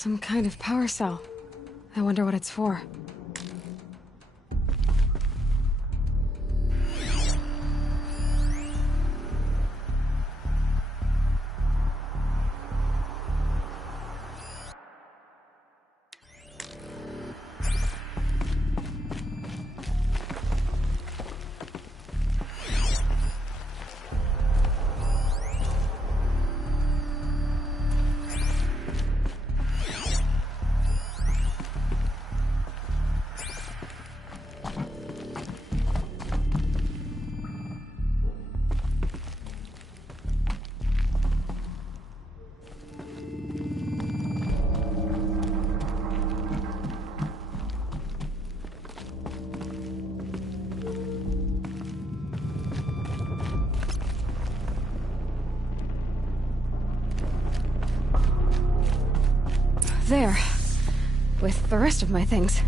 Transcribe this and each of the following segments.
Some kind of power cell. I wonder what it's for. There. With the rest of my things.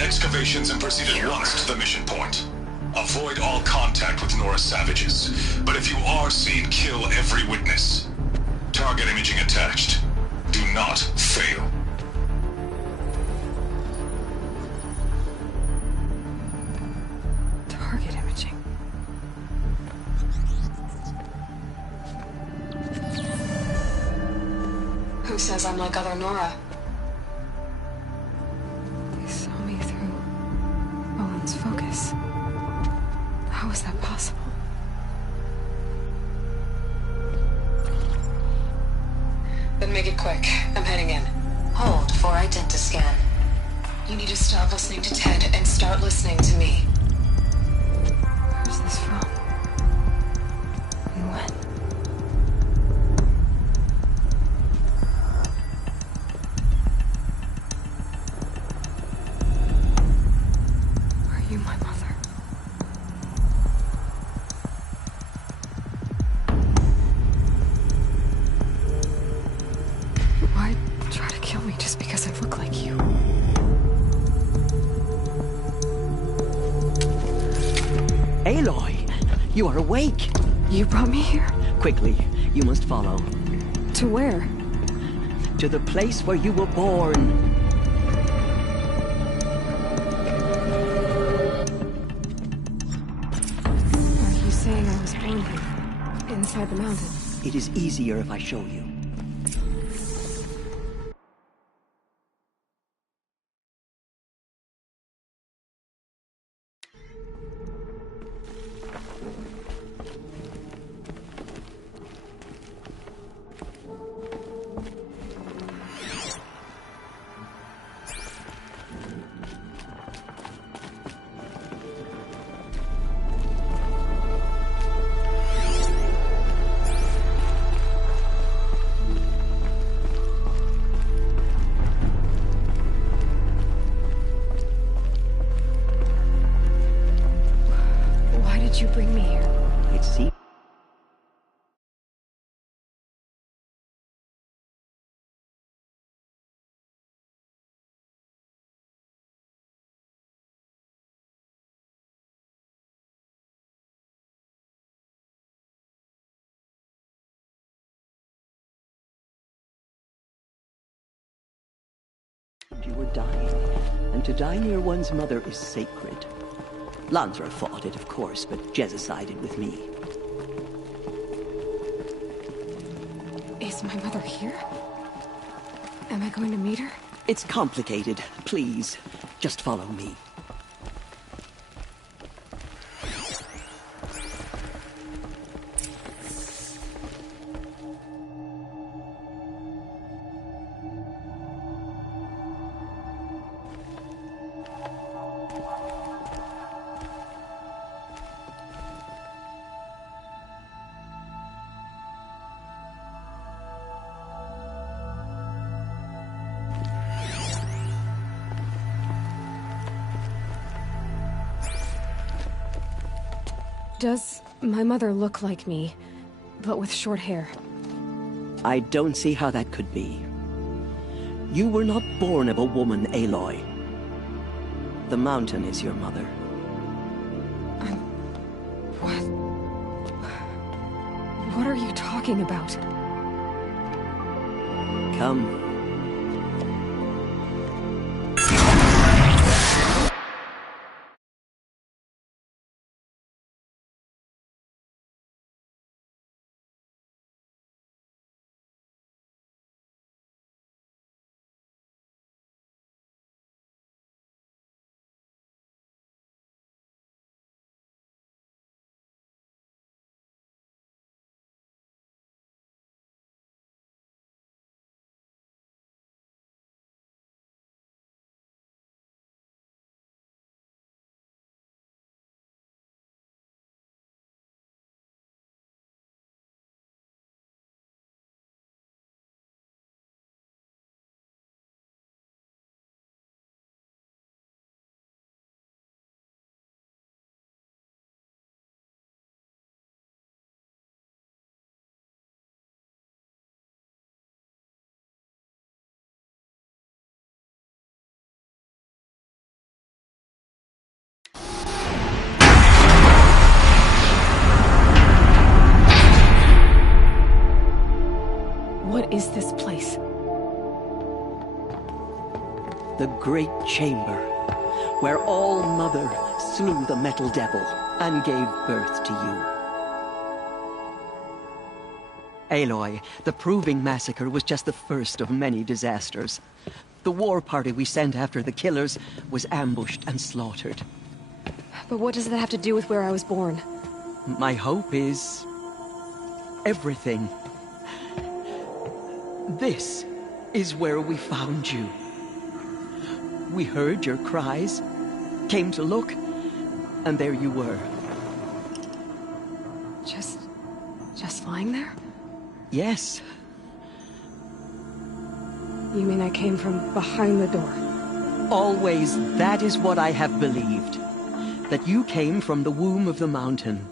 Excavations and proceed at once to the mission point. Avoid all contact with Nora savages, but if you are seen, kill every witness. Target imaging attached. Do not fail. Target imaging. Who says I'm like other Nora? Focus. How is that possible? Then make it quick. I'm heading in. Hold for identiscan. You need to stop listening to Ted and start listening to me. Where's this from? And when? My mother. Why try to kill me just because I look like you? Aloy, you are awake. You brought me here? Quickly, you must follow. To where? To the place where you were born. Saying I was born here, inside the mountain. It is easier if I show you. You bring me here. It's see. You were dying, and to die near one's mother is sacred. Lansra fought it, of course, but Jezza sided with me. Is my mother here? Am I going to meet her? It's complicated. Please, just follow me. Does my mother look like me, but with short hair? I don't see how that could be. You were not born of a woman, Aloy. The mountain is your mother. What? What are you talking about? Come. What is this place? The Great Chamber, where All-Mother slew the Metal Devil and gave birth to you. Aloy, the Proving Massacre was just the first of many disasters. The war party we sent after the killers was ambushed and slaughtered. But what does that have to do with where I was born? My hope is everything. This is where we found you. We heard your cries, came to look, and there you were. Just lying there? Yes. You mean I came from behind the door? Always, that is what I have believed. That you came from the womb of the mountain.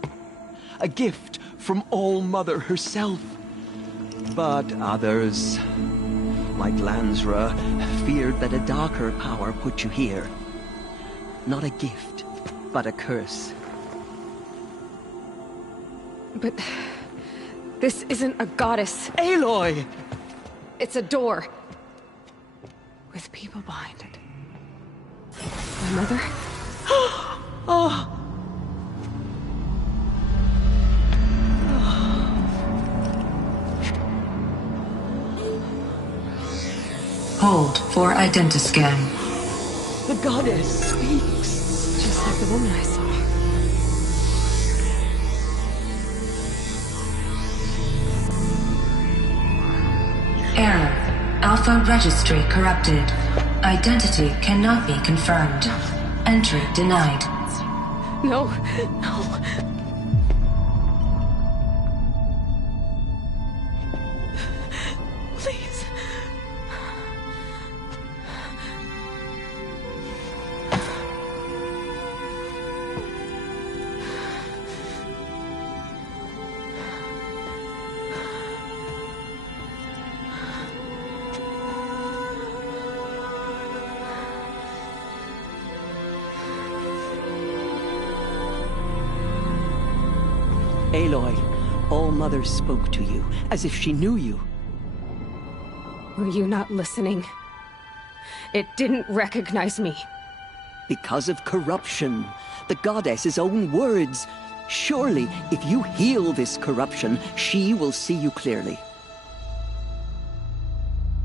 A gift from All-Mother herself. But others, like Lansra, feared that a darker power put you here. Not a gift, but a curse. But this isn't a goddess. Aloy! It's a door. With people behind it. My mother? Oh! Hold for identiscan. The goddess speaks. Just like the woman I saw. Error. Alpha registry corrupted. Identity cannot be confirmed. Entry denied. No. Please. Aloy, All-Mother spoke to you, as if she knew you. Were you not listening? It didn't recognize me. Because of corruption. The goddess's own words. Surely, if you heal this corruption, she will see you clearly.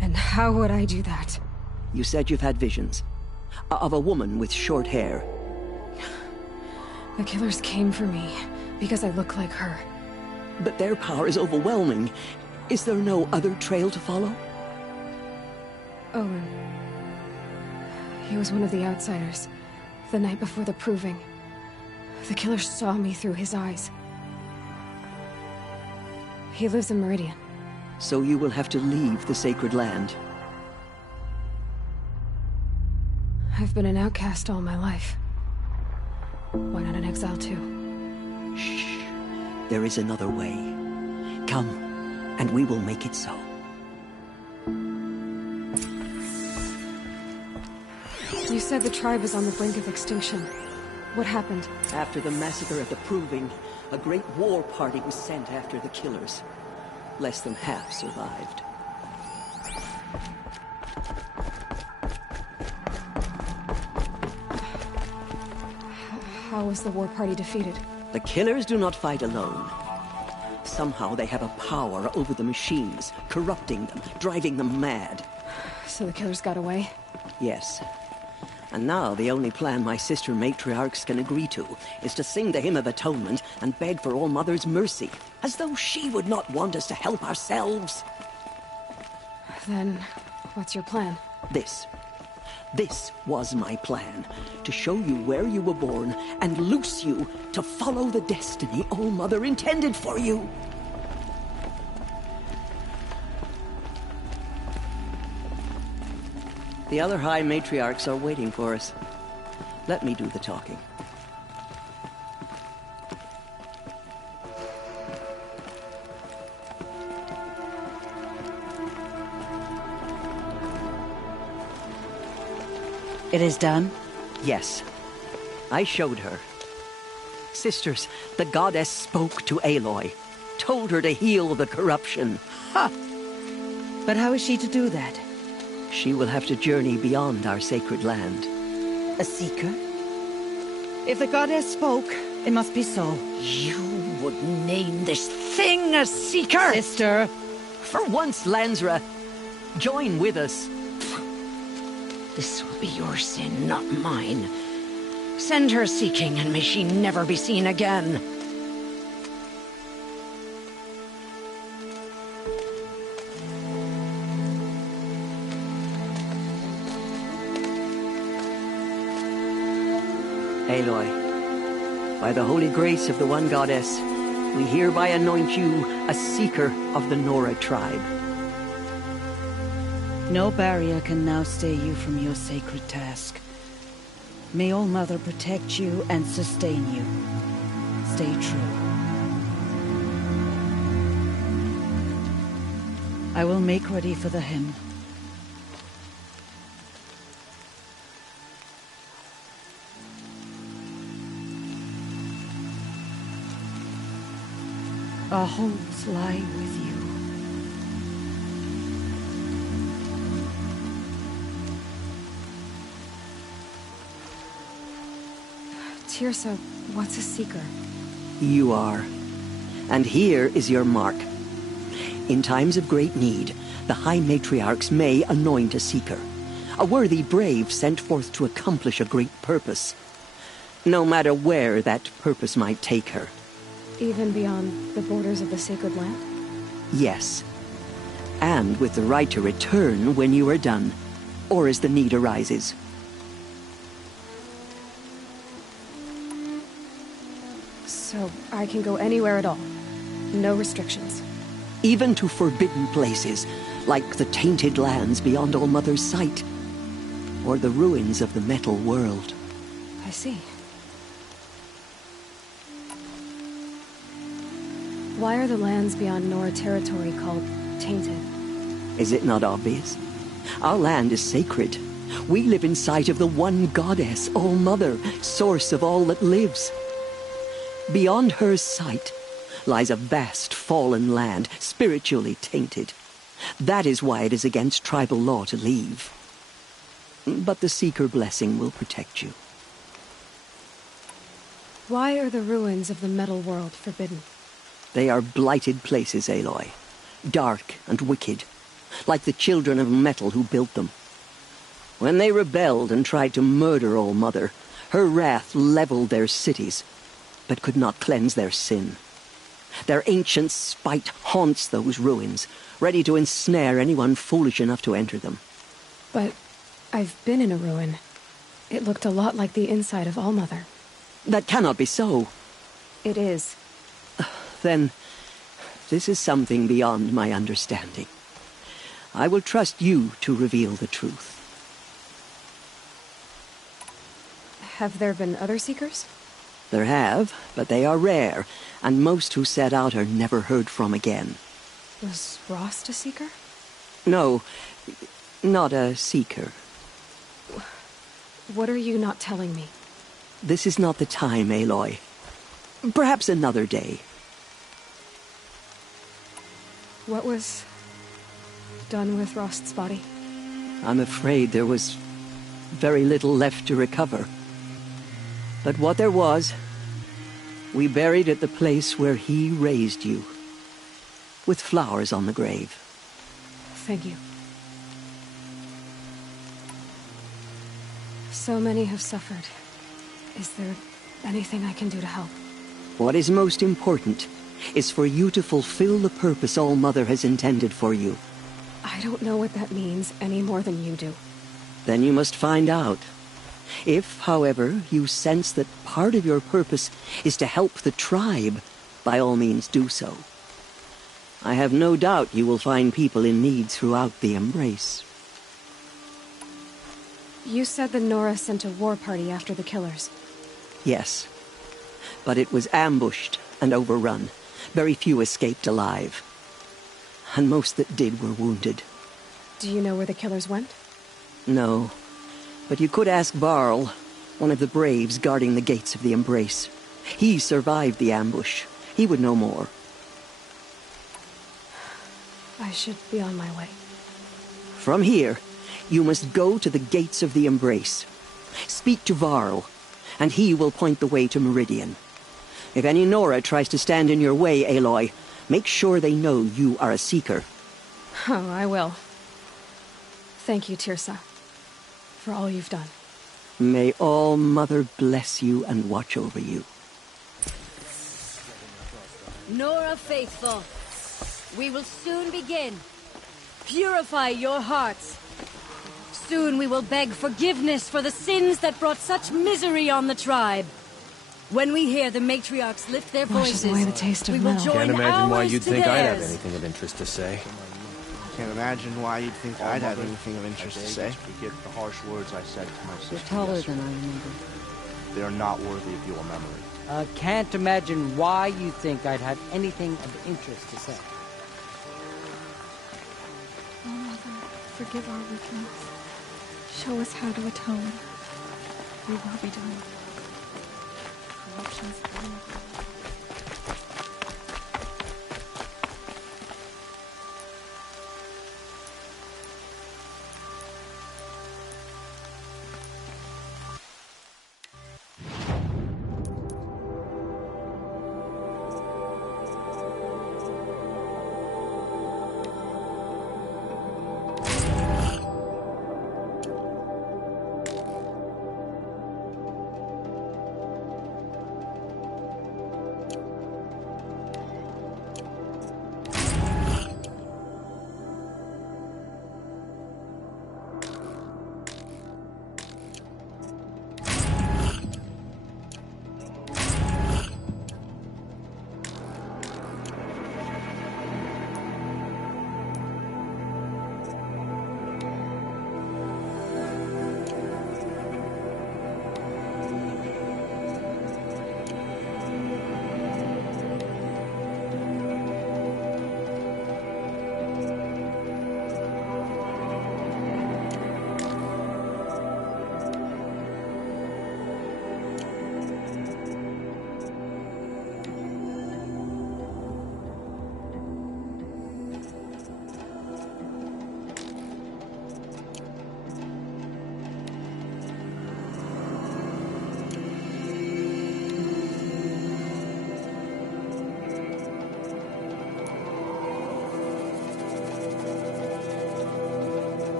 And how would I do that? You said you've had visions. Of a woman with short hair. The killers came for me, because I look like her. But their power is overwhelming. Is there no other trail to follow? Owen. He was one of the outsiders. The night before the Proving. The killers saw me through his eyes. He lives in Meridian. So you will have to leave the sacred land. I've been an outcast all my life. Why not an exile too? Shh. There is another way. Come, and we will make it so. You said the tribe is on the brink of extinction. What happened? After the massacre at the Proving, a great war party was sent after the killers. Less than half survived. How was the war party defeated? The killers do not fight alone. Somehow they have a power over the machines, corrupting them, driving them mad. So the killers got away? Yes. And now the only plan my sister matriarchs can agree to is to sing the Hymn of Atonement and beg for All Mother's mercy, as though she would not want us to help ourselves. Then, what's your plan? This was my plan, to show you where you were born and loose you to follow the destiny All Mother intended for you. The other High Matriarchs are waiting for us. Let me do the talking. It is done? Yes. I showed her. Sisters, the goddess spoke to Aloy, told her to heal the corruption. Ha! But how is she to do that? She will have to journey beyond our sacred land. A seeker? If the goddess spoke, it must be so. You would name this thing a seeker? Sister! For once, Lansra, join with us. This will be your sin, not mine. Send her seeking, and may she never be seen again. Aloy, by the holy grace of the One Goddess, we hereby anoint you a seeker of the Nora tribe. No barrier can now stay you from your sacred task. May All Mother protect you and sustain you. Stay true. I will make ready for the hymn. Our hopes lie with you. Tirsa, what's a seeker? You are. And here is your mark. In times of great need, the High Matriarchs may anoint a seeker. A worthy brave sent forth to accomplish a great purpose. No matter where that purpose might take her. Even beyond the borders of the sacred land? Yes. And with the right to return when you are done, or as the need arises. So I can go anywhere at all? No restrictions? Even to forbidden places, like the tainted lands beyond All Mother's sight, or the ruins of the metal world. I see. Why are the lands beyond Nora territory called tainted? Is it not obvious? Our land is sacred. We live in sight of the One Goddess, All Mother, source of all that lives. Beyond her sight lies a vast fallen land, spiritually tainted. That is why it is against tribal law to leave. But the Seeker blessing will protect you. Why are the ruins of the metal world forbidden? They are blighted places, Aloy. Dark and wicked, like the children of metal who built them. When they rebelled and tried to murder All Mother, her wrath leveled their cities, but could not cleanse their sin. Their ancient spite haunts those ruins, ready to ensnare anyone foolish enough to enter them. But I've been in a ruin. It looked a lot like the inside of All Mother. That cannot be so. It is. Then, this is something beyond my understanding. I will trust you to reveal the truth. Have there been other Seekers? There have, but they are rare, and most who set out are never heard from again. Was Rost a seeker? No, not a seeker. What are you not telling me? This is not the time, Aloy. Perhaps another day. What was done with Rost's body? I'm afraid there was very little left to recover. But what there was, we buried at the place where he raised you, with flowers on the grave. Thank you. So many have suffered. Is there anything I can do to help? What is most important is for you to fulfill the purpose All-Mother has intended for you. I don't know what that means any more than you do. Then you must find out. If, however, you sense that part of your purpose is to help the tribe, by all means do so. I have no doubt you will find people in need throughout the Embrace. You said the Nora sent a war party after the killers. Yes. But it was ambushed and overrun. Very few escaped alive. And most that did were wounded. Do you know where the killers went? No. But you could ask Varl, one of the braves guarding the gates of the Embrace. He survived the ambush. He would know more. I should be on my way. From here, you must go to the gates of the Embrace. Speak to Varl, and he will point the way to Meridian. If any Nora tries to stand in your way, Aloy, make sure they know you are a Seeker. Oh, I will. Thank you, Tirsa, for all you've done. May All-Mother bless you and watch over you. Nora faithful, we will soon begin. Purify your hearts. Soon we will beg forgiveness for the sins that brought such misery on the tribe. When we hear the matriarchs lift their Washes voices, away the taste of we will metal. join Can't imagine why ours you'd to think I'd have theirs. anything of interest to say. Can't imagine why you'd think I'd have anything of interest to say. Forget the harsh words I said to my sister. You're taller yesterday. than I remember. They are not worthy of your memory. Can't imagine why you think I'd have anything of interest to say. Oh, Mother, forgive our weakness. Show us how to atone. We will be done. Corruption's end.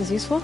this is useful?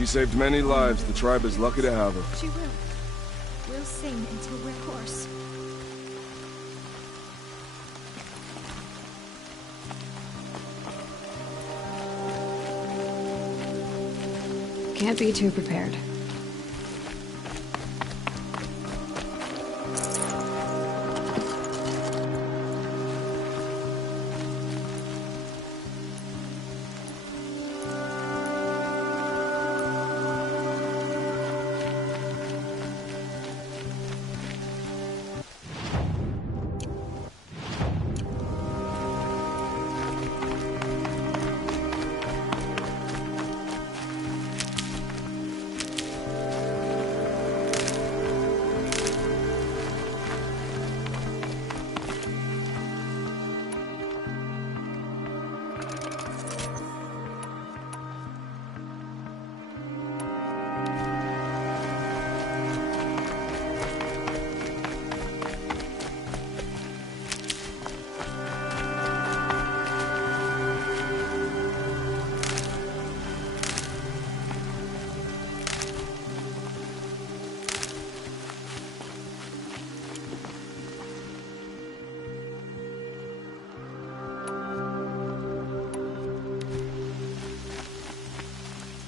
She saved many lives. The tribe is lucky to have her. She will. We'll sing until we're hoarse. Can't be too prepared.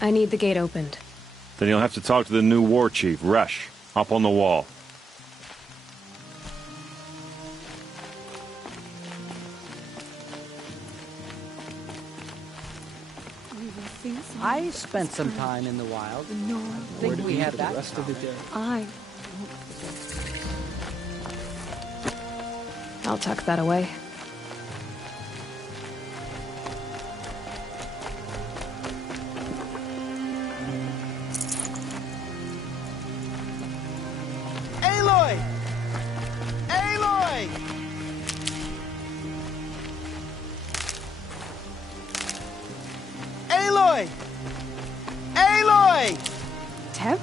I need the gate opened. Then you'll have to talk to the new war chief, Resh. Up on the wall. I spent some time in the wild. No, I think we have that rest of the day. I'll tuck that away. Aloy! Aloy! Aloy! Aloy! Tev?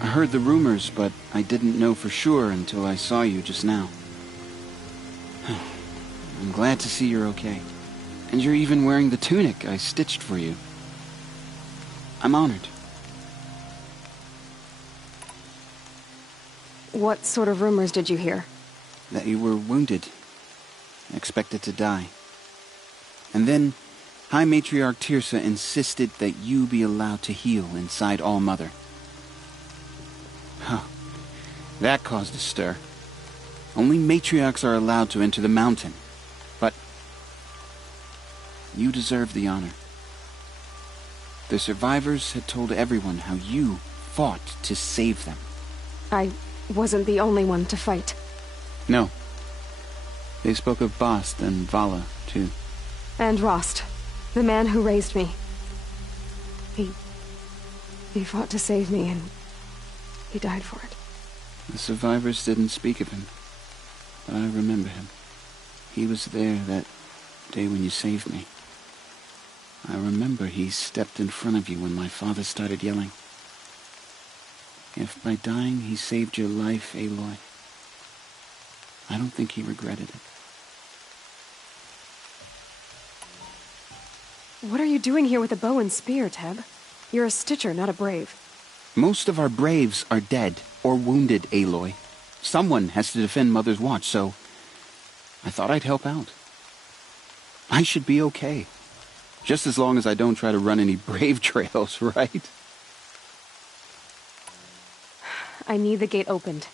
I heard the rumors, but I didn't know for sure until I saw you just now. I'm glad to see you're okay. And you're even wearing the tunic I stitched for you. I'm honored. What sort of rumors did you hear? That you were wounded, expected to die. And then High Matriarch Tirsa insisted that you be allowed to heal inside All-Mother. Huh. That caused a stir. Only matriarchs are allowed to enter the mountain. But you deserve the honor. The survivors had told everyone how you fought to save them. I wasn't the only one to fight. No. They spoke of Bast and Vala, too. And Rost, the man who raised me. He fought to save me, and he died for it. The survivors didn't speak of him, but I remember him. He was there that day when you saved me. I remember he stepped in front of you when my father started yelling. If by dying he saved your life, Aloy, I don't think he regretted it. What are you doing here with a bow and spear, Teb? You're a Stitcher, not a Brave. Most of our Braves are dead or wounded, Aloy. Someone has to defend Mother's Watch, so I thought I'd help out. I should be okay. Just as long as I don't try to run any Brave trails, right? I need the gate opened.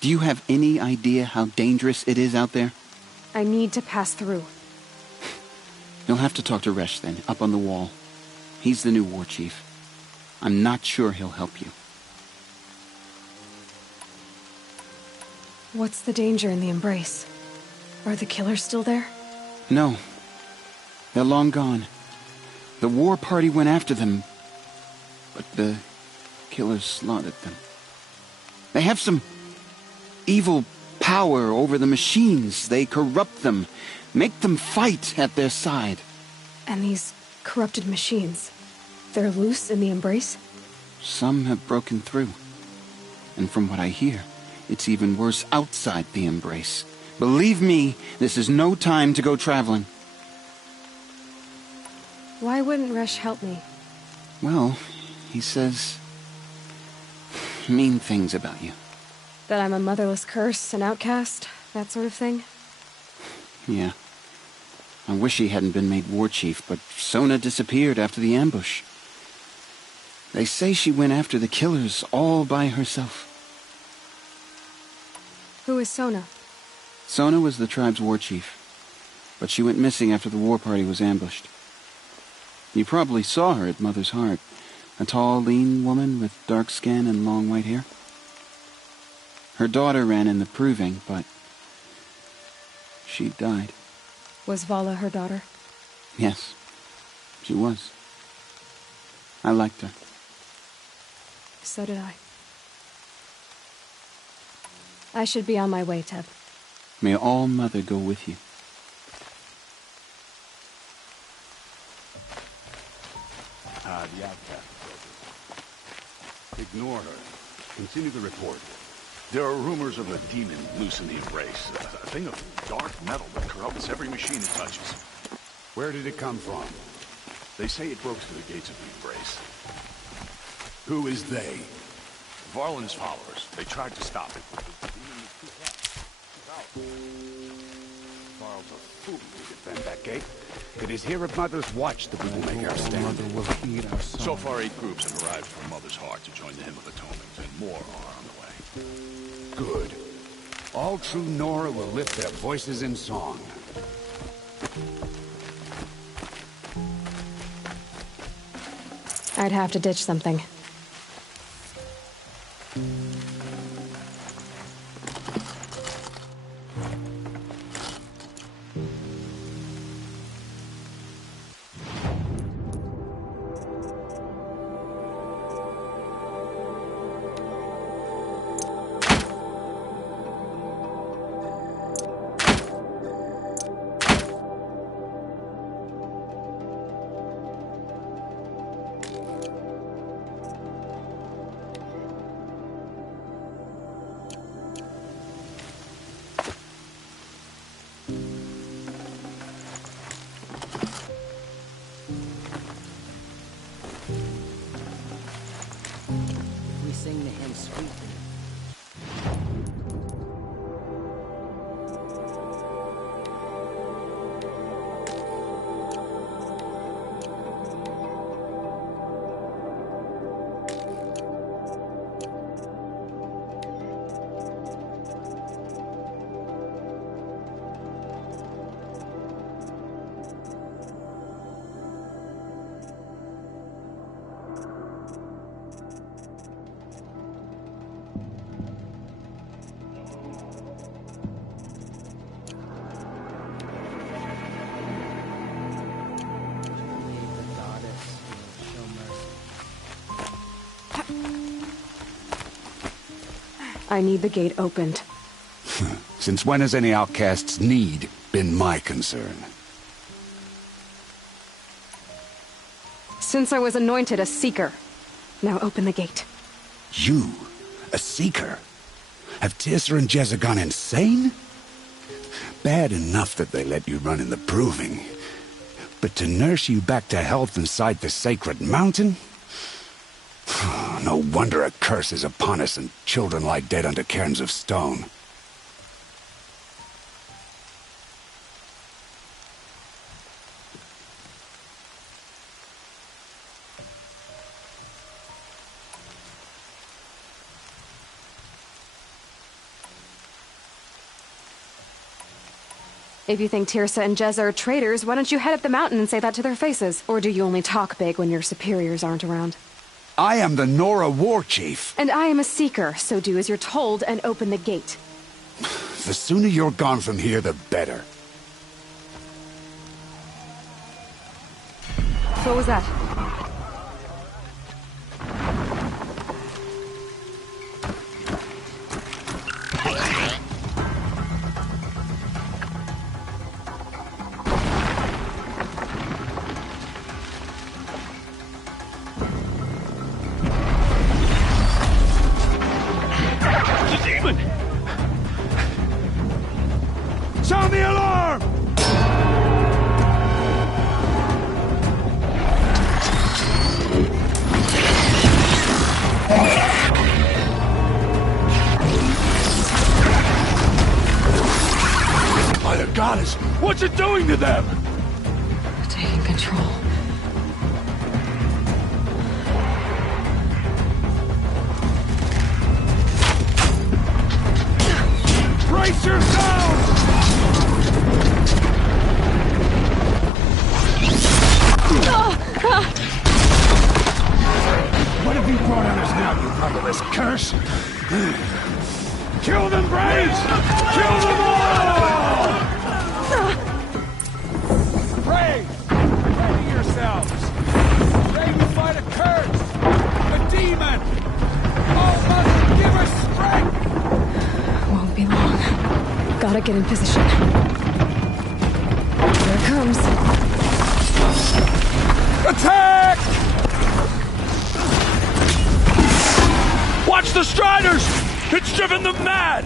Do you have any idea how dangerous it is out there? I need to pass through. You'll have to talk to Resh then, up on the wall. He's the new war chief. I'm not sure he'll help you. What's the danger in the Embrace? Are the killers still there? No. They're long gone. The war party went after them, but the killers slaughtered them. They have some evil power over the machines. They corrupt them, make them fight at their side. And these corrupted machines, they're loose in the Embrace? Some have broken through. And from what I hear, it's even worse outside the Embrace. Believe me, this is no time to go traveling. Why wouldn't Resh help me? Well, he says mean things about you. That I'm a motherless curse, an outcast, that sort of thing? Yeah. I wish he hadn't been made war chief, but Sona disappeared after the ambush. They say she went after the killers all by herself. Who is Sona? Sona was the tribe's war chief, but she went missing after the war party was ambushed. You probably saw her at Mother's Heart. A tall, lean woman with dark skin and long white hair. Her daughter ran in the proving, but she died. Was Vala her daughter? Yes, she was. I liked her. So did I. I should be on my way, Teb. May All-Mother go with you. The outcast. Ignore her. Continue the report. There are rumors of a demon loose in the Embrace. A thing of dark metal that corrupts every machine it touches. Where did it come from? They say it broke through the gates of the Embrace. Who is they? Varlin's followers. They tried to stop it. Varl's a fool to defend that gate. It is here at Mother's Watch that we will make our stand. So far, 8 groups have arrived from Mother's Heart to join the Hymn of Atonement, and more are on the way. Good. All true Nora will lift their voices in song. I'd have to ditch something. I need the gate opened. Since when has any outcast's need been my concern? Since I was anointed a Seeker. Now open the gate. You? A Seeker? Have Tirsa and Jezza gone insane? Bad enough that they let you run in the Proving. But to nurse you back to health inside the sacred mountain? No wonder a curse is upon us and children lie dead under cairns of stone. If you think Tirsa and Jezza are traitors, why don't you head up the mountain and say that to their faces? Or do you only talk big when your superiors aren't around? I am the Nora War Chief. And I am a Seeker, so do as you're told and open the gate. The sooner you're gone from here, the better. What was that? Sound the alarm! By the goddess, what's it doing to them? Taking control. Brace yourselves! What have you brought on us now, you motherless curse? Kill them, Braves! Kill them all! Pray! Ready yourselves! Pray you fight a curse! A demon! Oh, Mother, give us strength! Won't be long. Gotta get in position. Here it comes. Attack! Watch the Striders! It's driven them mad!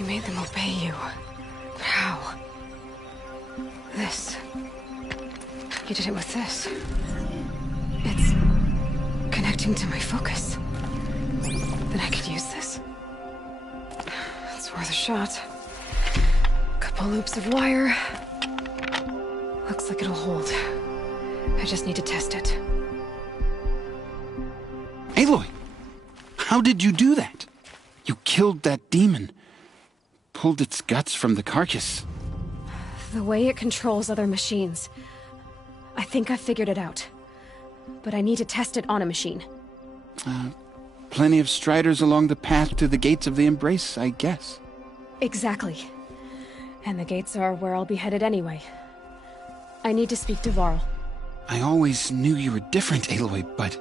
You made them obey you. But how? This. You did it with this. It's connecting to my focus. Then I could use this. It's worth a shot. Couple loops of wire. Looks like it'll hold. I just need to test it. Aloy! How did you do that? You killed that demon. Pulled its guts from the carcass. The way it controls other machines. I think I figured it out. But I need to test it on a machine. Plenty of striders along the path to the gates of the Embrace, I guess. Exactly. And the gates are where I'll be headed anyway. I need to speak to Varl. I always knew you were different, Aloy, but...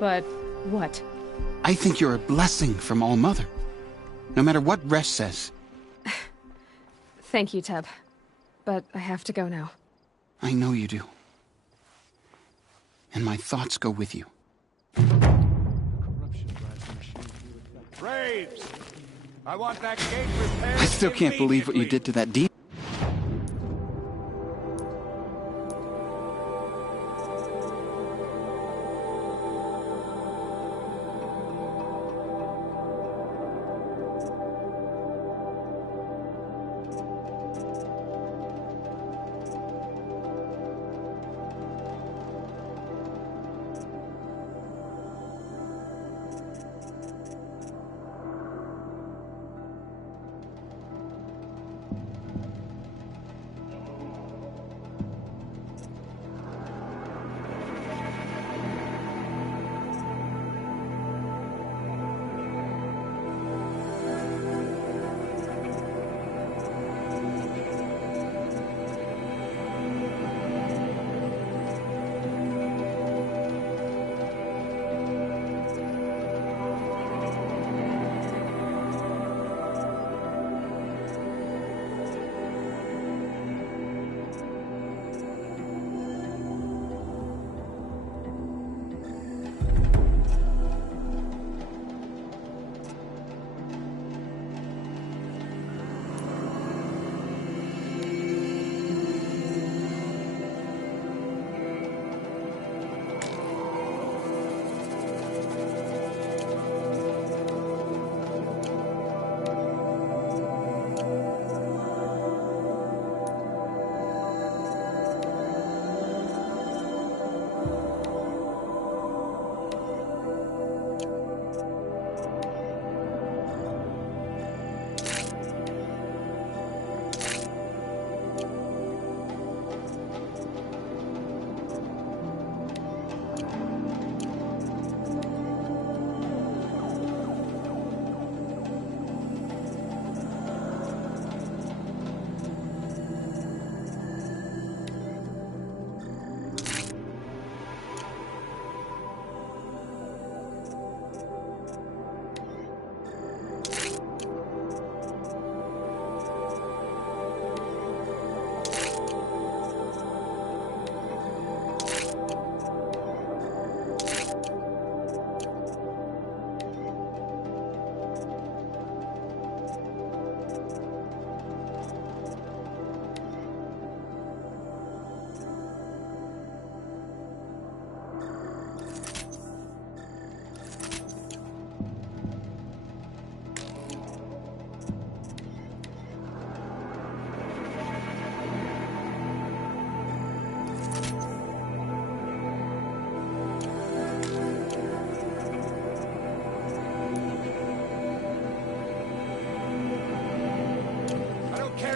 But what? I think you're a blessing from All Mother. No matter what Resh says. Thank you, Teb. But I have to go now. I know you do. And my thoughts go with you. Braves! I want that gate repaired. I still can't believe what you did to that demon.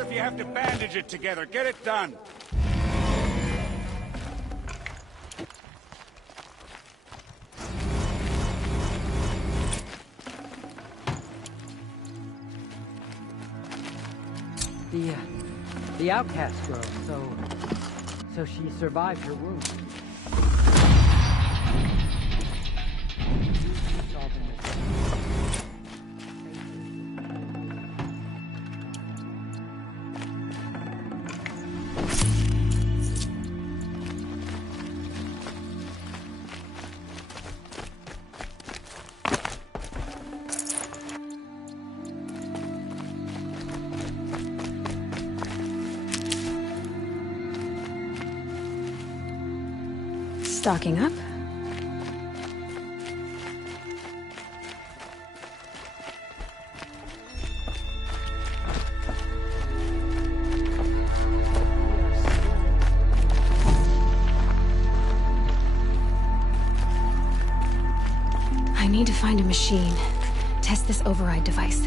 You have to bandage it together. Get it done. The outcast girl, so she survived her wound. Stocking up. I need to find a machine. Test this override device.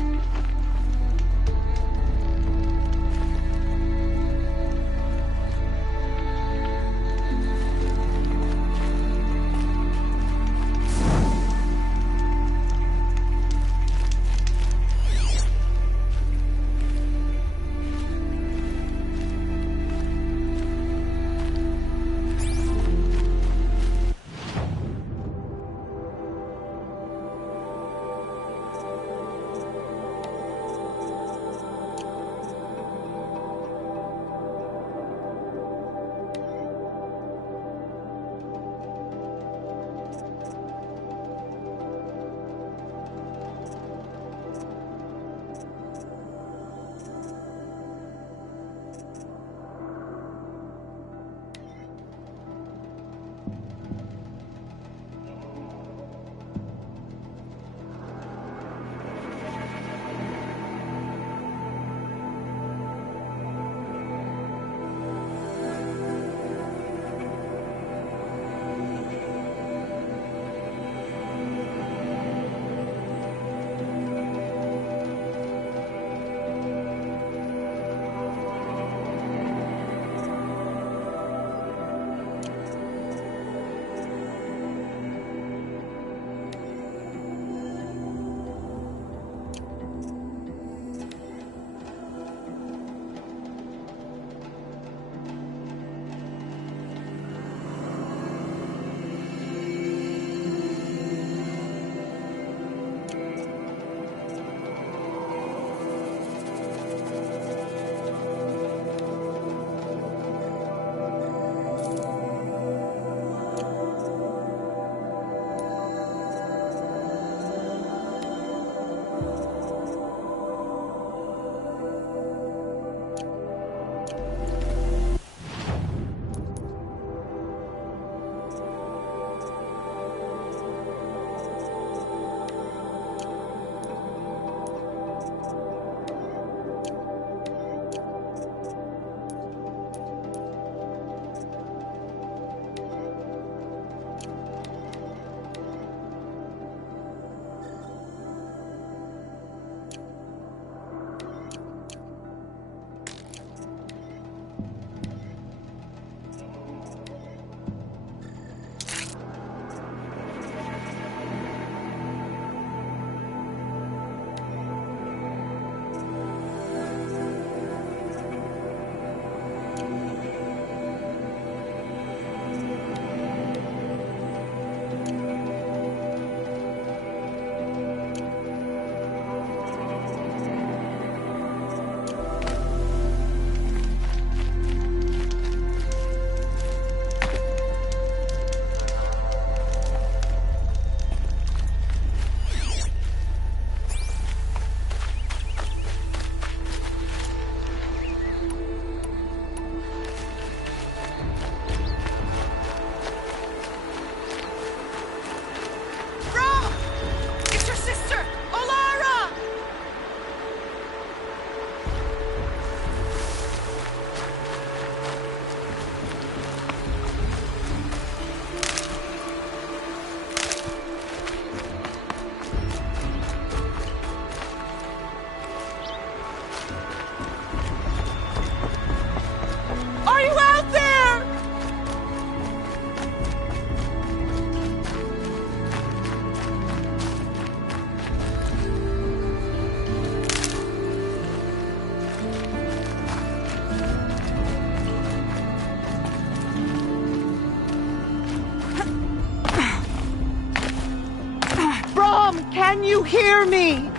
Can you hear me?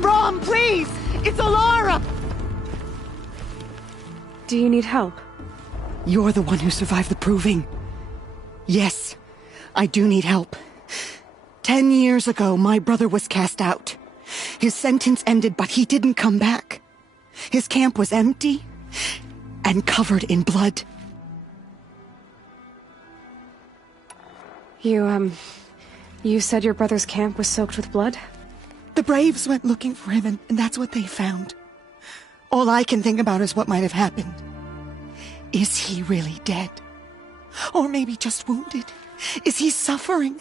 Rom, please! It's Alara! Do you need help? You're the one who survived the proving. Yes, I do need help. 10 years ago, my brother was cast out. His sentence ended, but he didn't come back. His camp was empty and covered in blood. You said your brother's camp was soaked with blood? The Braves went looking for him, and that's what they found. All I can think about is what might have happened. Is he really dead? Or maybe just wounded? Is he suffering?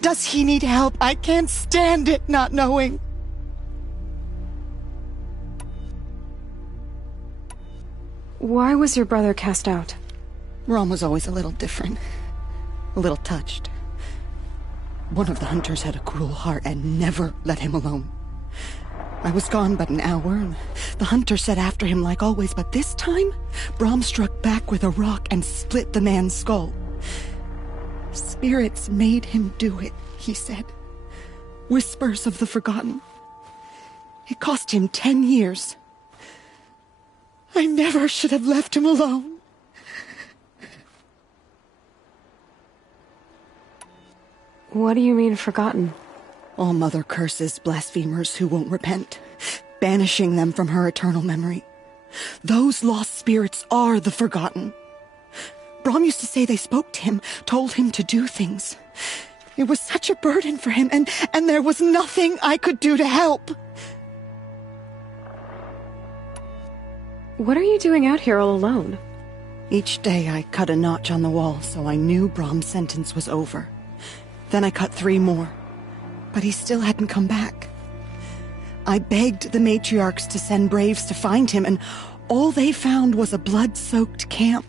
Does he need help? I can't stand it not knowing. Why was your brother cast out? Rom was always a little different. A little touched. One of the hunters had a cruel heart and never let him alone. I was gone but an hour, and the hunter set after him like always, but this time, Brom struck back with a rock and split the man's skull. Spirits made him do it, he said. Whispers of the forgotten. It cost him 10 years. I never should have left him alone. What do you mean, forgotten? All Mother curses blasphemers who won't repent, banishing them from her eternal memory. Those lost spirits are the forgotten. Brom used to say they spoke to him, told him to do things. It was such a burden for him, and there was nothing I could do to help. What are you doing out here all alone? Each day I cut a notch on the wall, so I knew Brom's sentence was over. Then I cut 3 more, but he still hadn't come back. I begged the matriarchs to send Braves to find him, and all they found was a blood-soaked camp.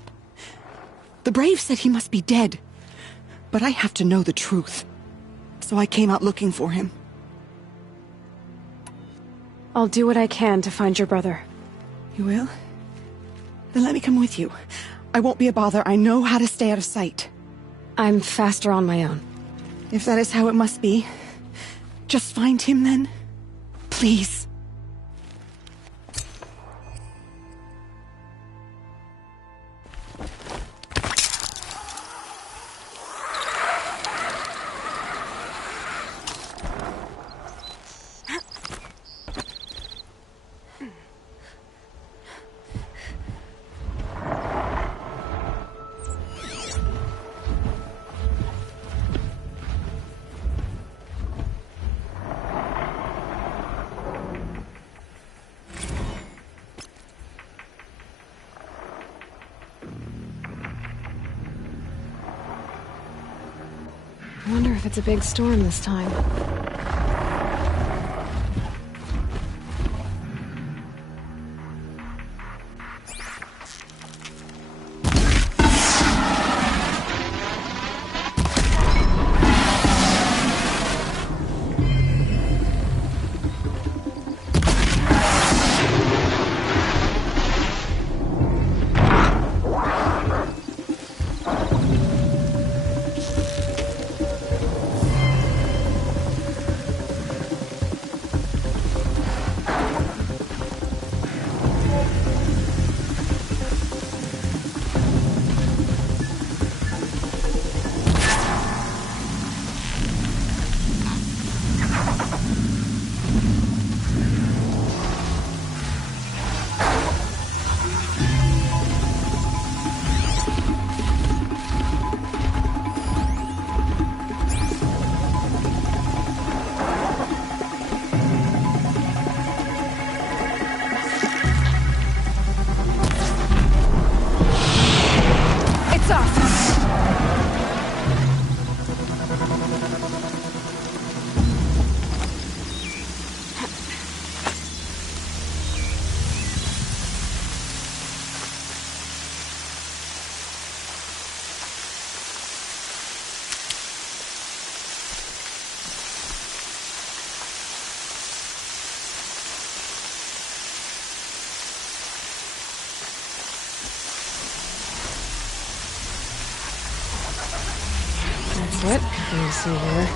The Braves said he must be dead, but I have to know the truth. So I came out looking for him. I'll do what I can to find your brother. You will? Then let me come with you. I won't be a bother. I know how to stay out of sight. I'm faster on my own. If that is how it must be, just find him then. Please. I wonder if it's a big storm this time. What can you see here?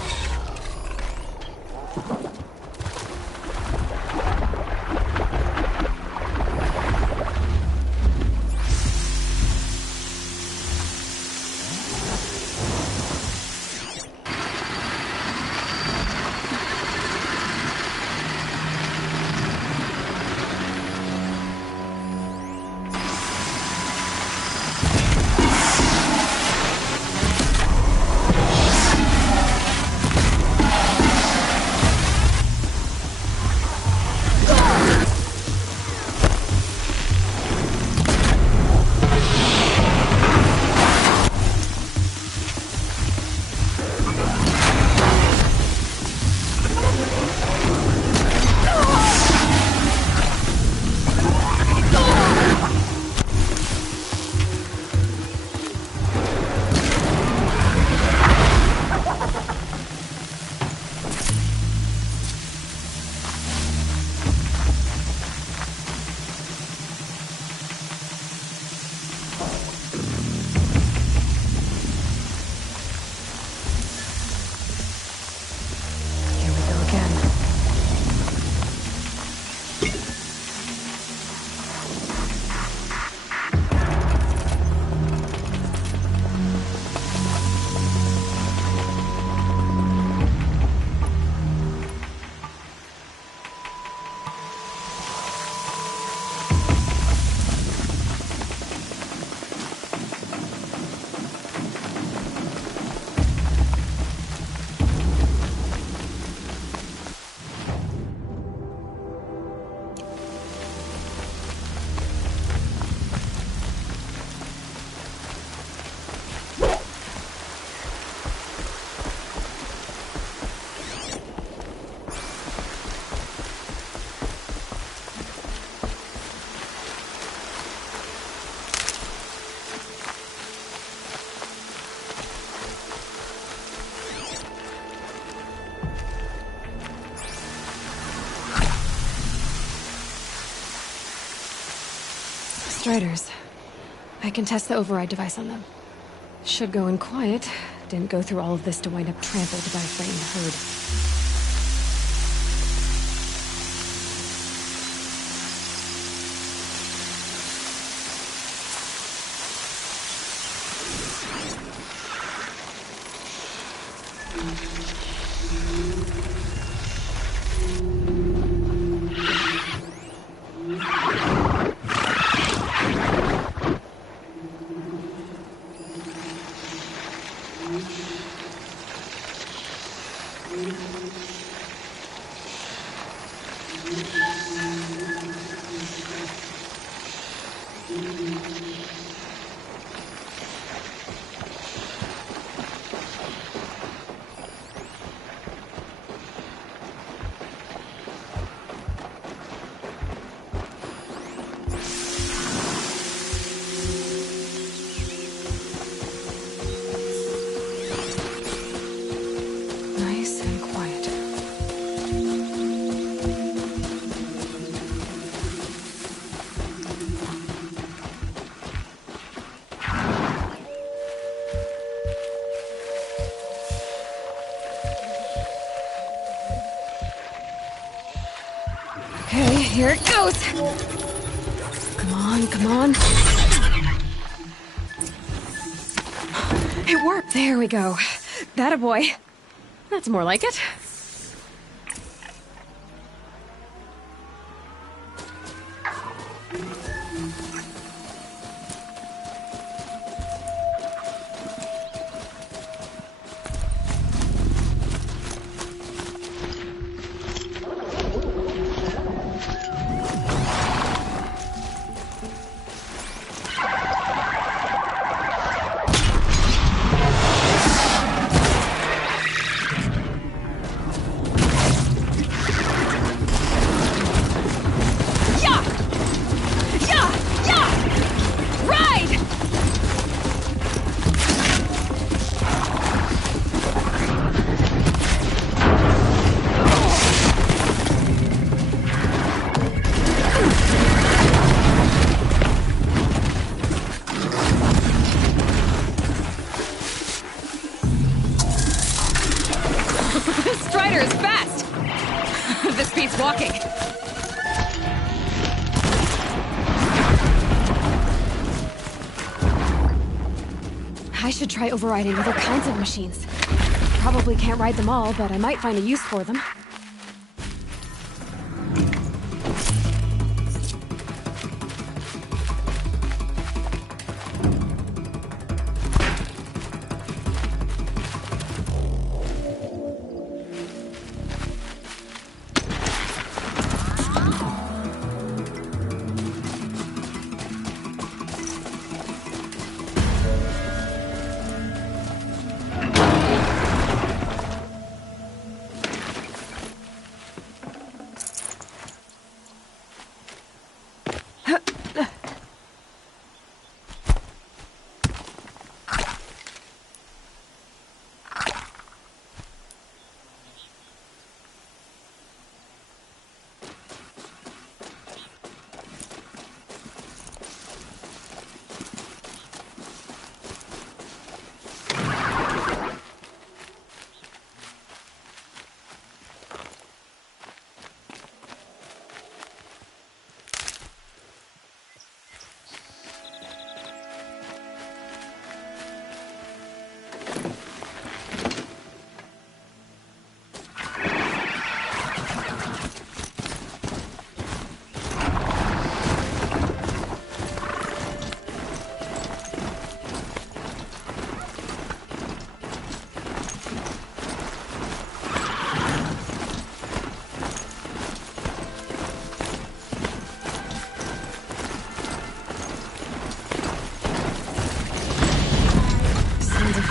Striders. I can test the override device on them. Should go in quiet. Didn't go through all of this to wind up trampled by a frightened herd. Nice and quiet. Okay, here it goes. Come on, come on. It worked. There we go. That a boy. That's more like it. Strider is fast! This beats walking. I should try overriding other kinds of machines. Probably can't ride them all, but I might find a use for them.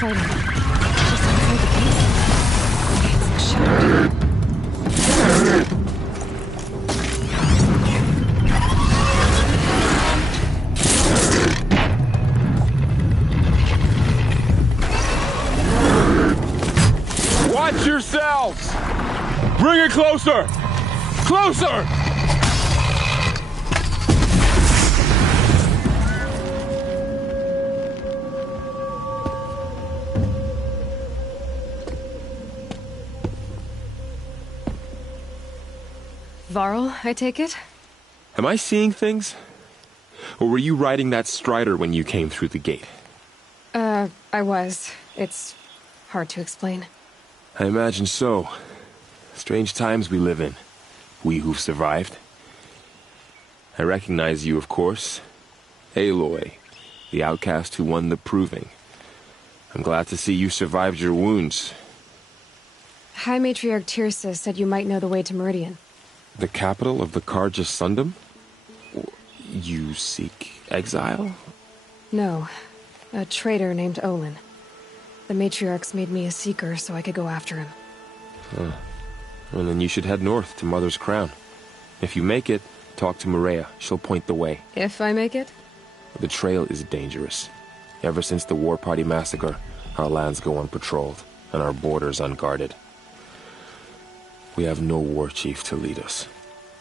Fighting. Just outside the gate. It's shut. Watch yourselves! Bring it closer! Closer! Varl, I take it? Am I seeing things? Or were you riding that strider when you came through the gate? I was. It's hard to explain. I imagine so. Strange times we live in. We who've survived. I recognize you, of course. Aloy, the outcast who won the proving. I'm glad to see you survived your wounds. High Matriarch Tirsa said you might know the way to Meridian. The capital of the Carja Sundom? You seek exile? No. A traitor named Olin. The Matriarchs made me a seeker so I could go after him. Huh. Well, then you should head north to Mother's Crown. If you make it, talk to Maria. She'll point the way. If I make it? The trail is dangerous. Ever since the War Party massacre, our lands go unpatrolled, and our borders unguarded. We have no war chief to lead us.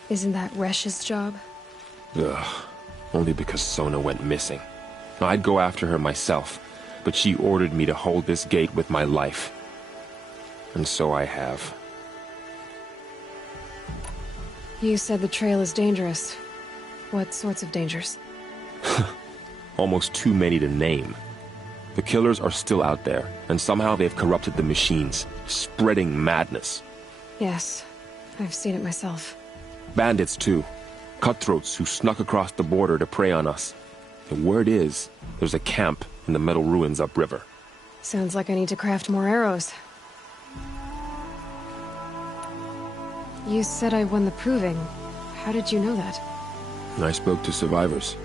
Isn't that Resh's job? Ugh. Only because Sona went missing. I'd go after her myself, but she ordered me to hold this gate with my life. And so I have. You said the trail is dangerous. What sorts of dangers? Almost too many to name. The killers are still out there, and somehow they've corrupted the machines, spreading madness. Yes, I've seen it myself. Bandits, too. Cutthroats who snuck across the border to prey on us. The word is, there's a camp in the metal ruins upriver. Sounds like I need to craft more arrows. You said I won the proving. How did you know that? I spoke to survivors.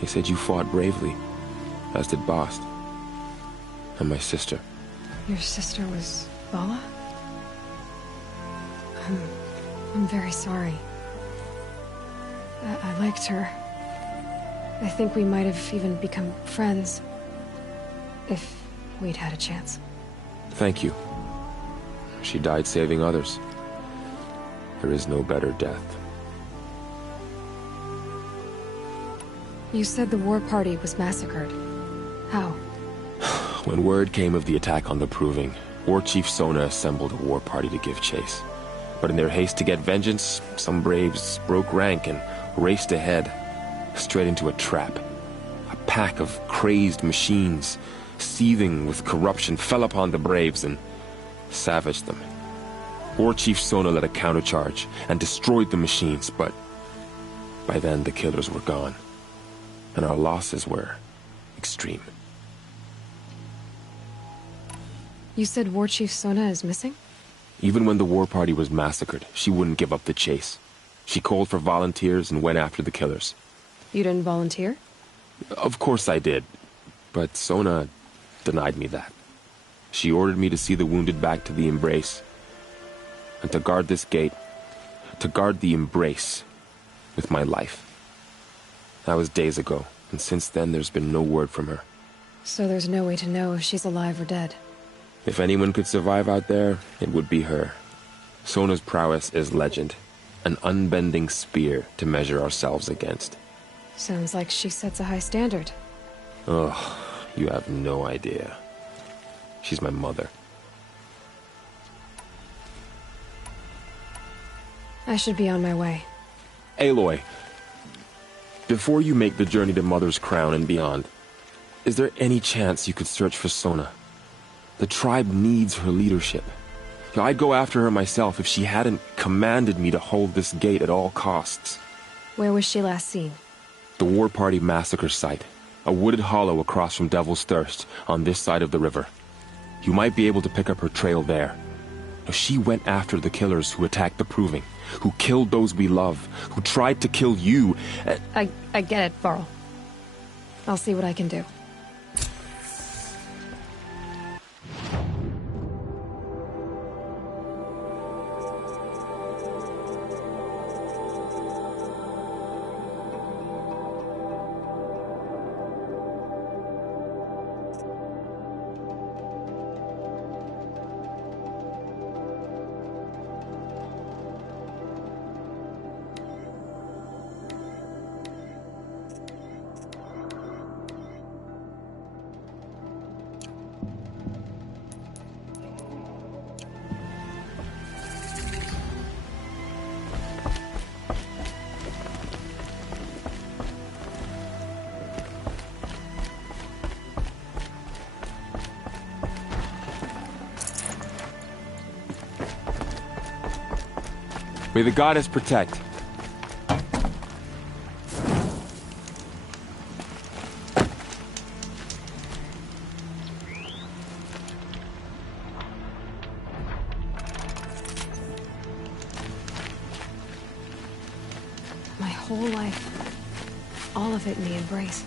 They said you fought bravely, as did Bast. And my sister. Your sister was Vala? I'm very sorry. I liked her. I think we might have even become friends. If we'd had a chance. Thank you. She died saving others. There is no better death. You said the war party was massacred. How? When word came of the attack on the Proving, War Chief Sona assembled a war party to give chase. But in their haste to get vengeance, some braves broke rank and raced ahead, straight into a trap. A pack of crazed machines, seething with corruption, fell upon the braves and savaged them. War Chief Sona led a countercharge and destroyed the machines, but by then the killers were gone, and our losses were extreme. You said War Chief Sona is missing? Even when the war party was massacred, she wouldn't give up the chase. She called for volunteers and went after the killers. You didn't volunteer? Of course I did, but Sona denied me that. She ordered me to see the wounded back to the Embrace, and to guard this gate, to guard the Embrace with my life. That was days ago, and since then there's been no word from her. So there's no way to know if she's alive or dead. If anyone could survive out there, it would be her. Sona's prowess is legend, an unbending spear to measure ourselves against. Sounds like she sets a high standard. Ugh, you have no idea. She's my mother. I should be on my way. Aloy, before you make the journey to Mother's Crown and beyond, is there any chance you could search for Sona? The tribe needs her leadership. I'd go after her myself if she hadn't commanded me to hold this gate at all costs. Where was she last seen? The War Party massacre site. A wooded hollow across from Devil's Thirst, on this side of the river. You might be able to pick up her trail there. She went after the killers who attacked the Proving, who killed those we love, who tried to kill you. I get it, Varl. I'll see what I can do. May the goddess protect. My whole life. All of it in the embrace.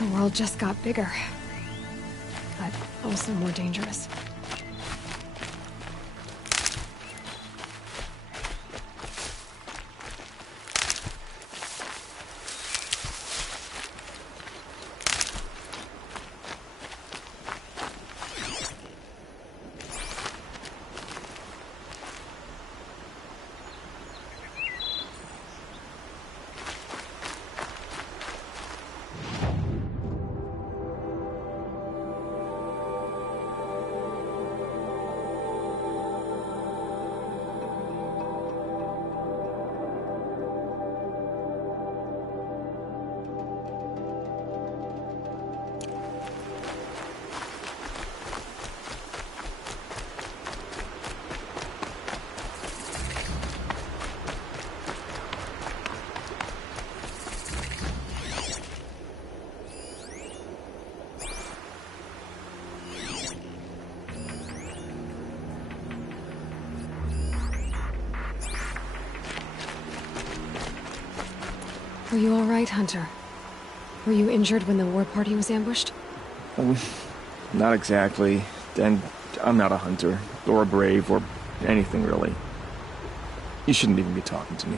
The world just got bigger. But also more dangerous. Were you all right, Hunter? Were you injured when the war party was ambushed? Not exactly. And I'm not a hunter, or a brave, or anything really. You shouldn't even be talking to me.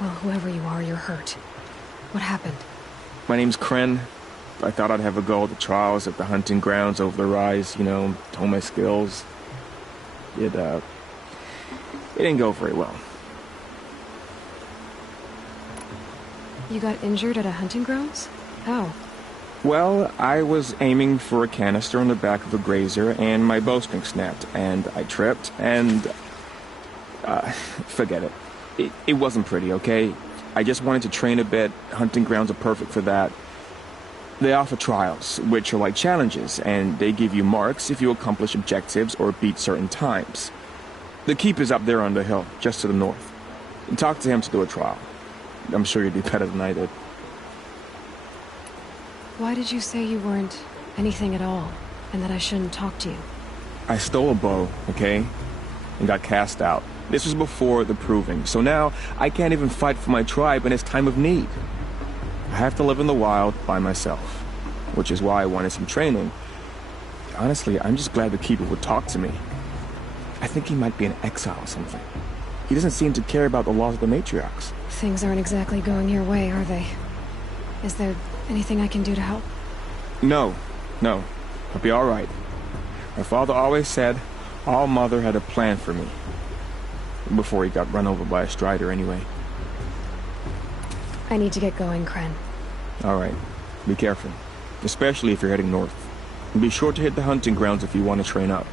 Well, whoever you are, you're hurt. What happened? My name's Kren. I thought I'd have a go at the trials at the hunting grounds over the rise, you know, hone my skills. It didn't go very well. You got injured at a hunting grounds? How? Well, I was aiming for a canister on the back of a grazer, and my bowstring snapped, and I tripped, and... forget it. It wasn't pretty, okay? I just wanted to train a bit. Hunting grounds are perfect for that. They offer trials, which are like challenges, and they give you marks if you accomplish objectives or beat certain times. The keep is up there on the hill, just to the north. Talk to him to do a trial. I'm sure you'd be better than I did. Why did you say you weren't anything at all, and that I shouldn't talk to you? I stole a bow, okay? And got cast out. This was before the proving, so now I can't even fight for my tribe in its time of need. I have to live in the wild by myself, which is why I wanted some training. Honestly, I'm just glad the Keeper would talk to me. I think he might be in exile or something. He doesn't seem to care about the laws of the matriarchs. Things aren't exactly going your way, are they? Is there anything I can do to help? No. I'll be all right. My father always said All Mother had a plan for me. Before he got run over by a strider, anyway. I need to get going, Kren. All right. Be careful. Especially if you're heading north. And be sure to hit the hunting grounds if you want to train up.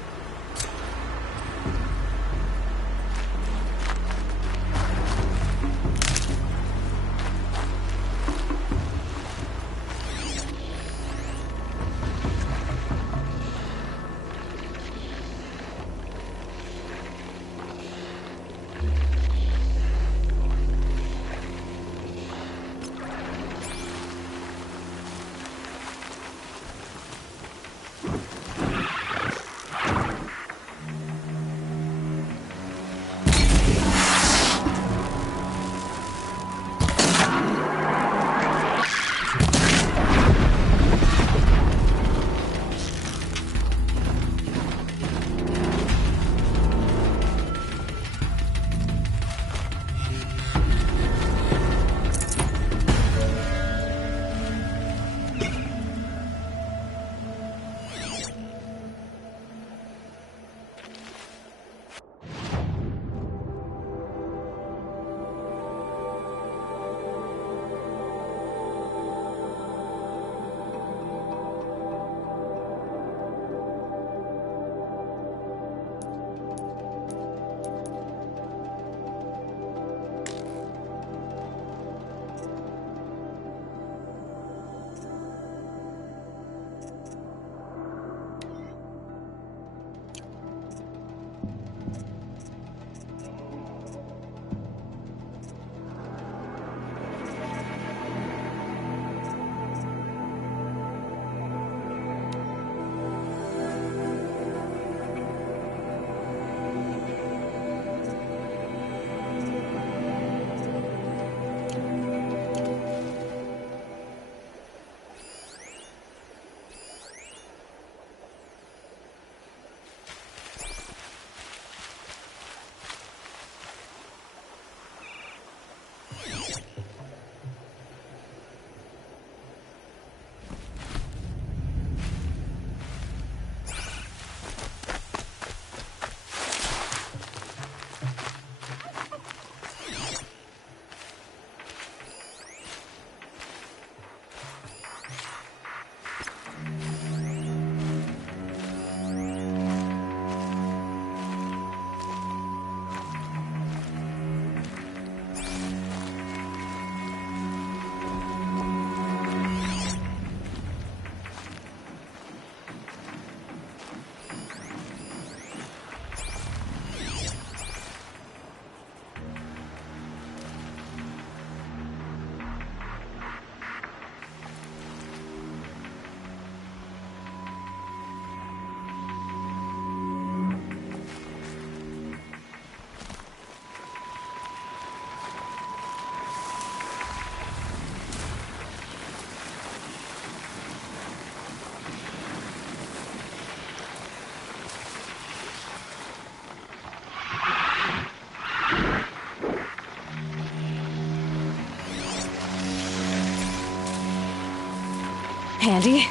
handy.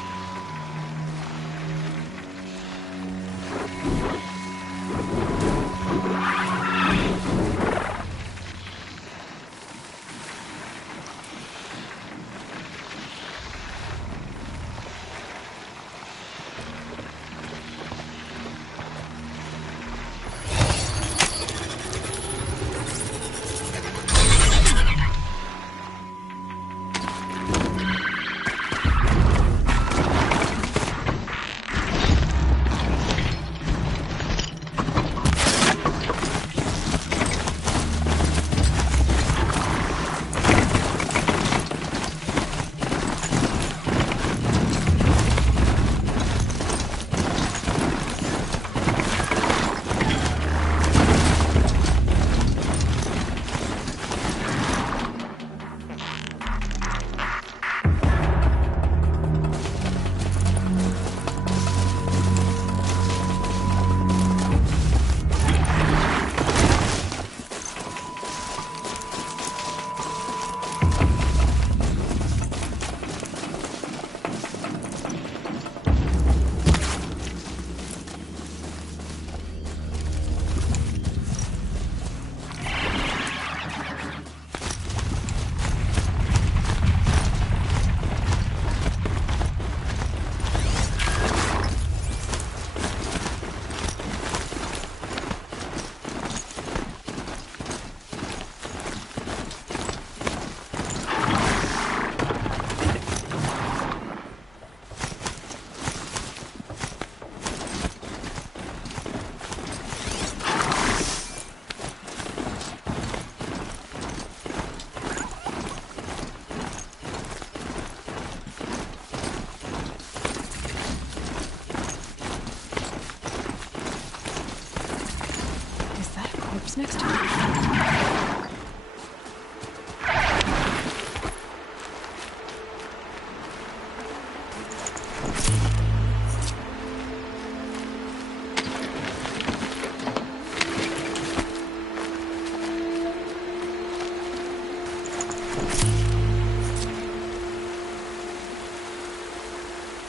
Next to it.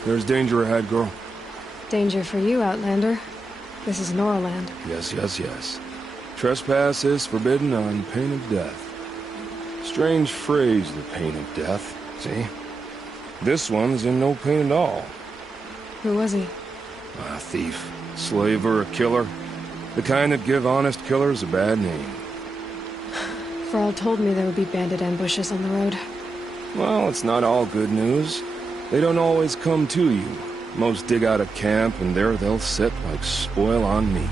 There's danger ahead, girl. Danger for you, Outlander. This is Noraland. Yes, yes, yes. Trespass is forbidden on pain of death. Strange phrase, the pain of death. See? This one's in no pain at all. Who was he? A thief, slaver, a killer. The kind that give honest killers a bad name. Thrall told me there would be bandit ambushes on the road. Well, it's not all good news. They don't always come to you. Most dig out of camp, and there they'll sit like spoil on meat.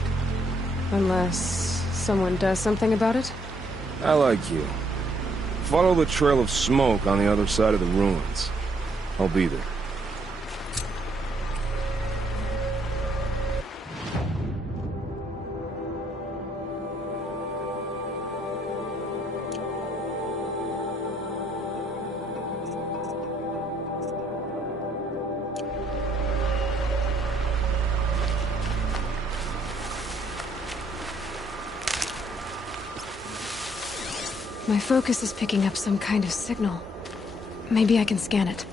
Unless someone does something about it? I like you. Follow the trail of smoke on the other side of the ruins. I'll be there. My focus is picking up some kind of signal. Maybe I can scan it.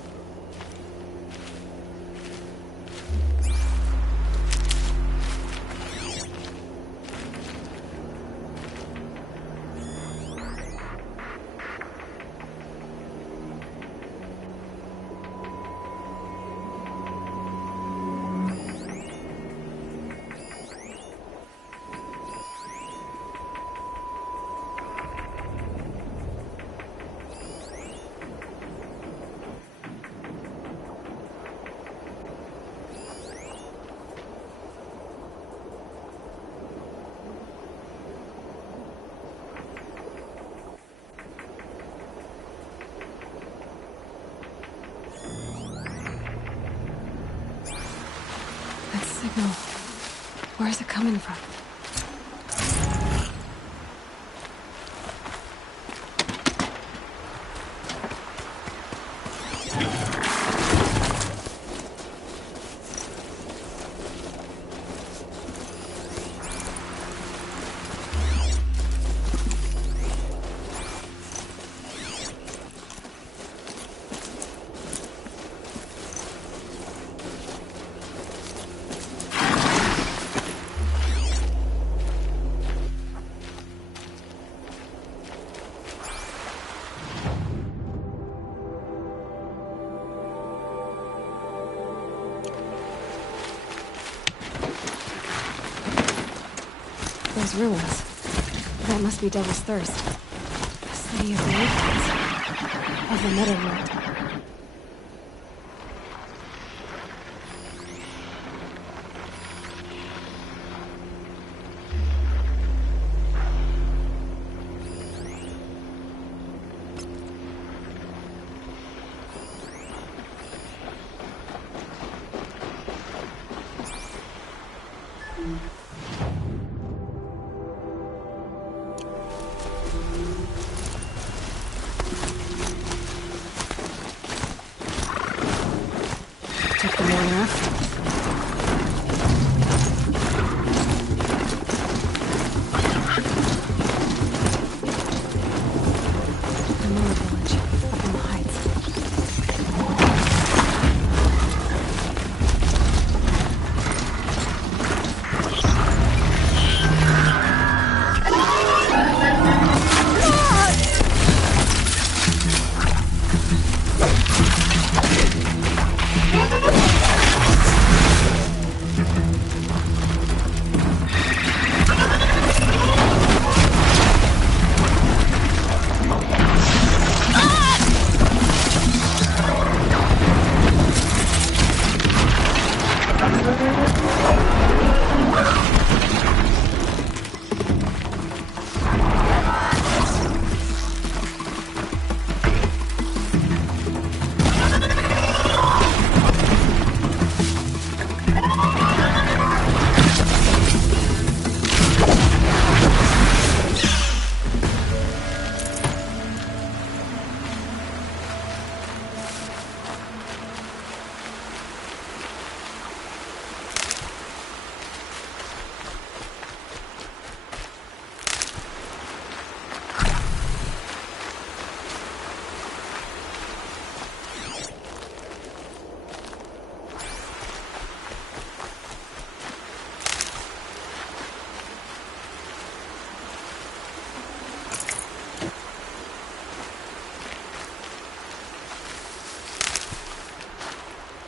Signal. Where is it coming from? Those ruins. That must be Devil's Thirst. The city of the Weekends. Of the Netherworld. Took the morning off. The Miller village, up in the heights.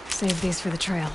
Save these for the trail.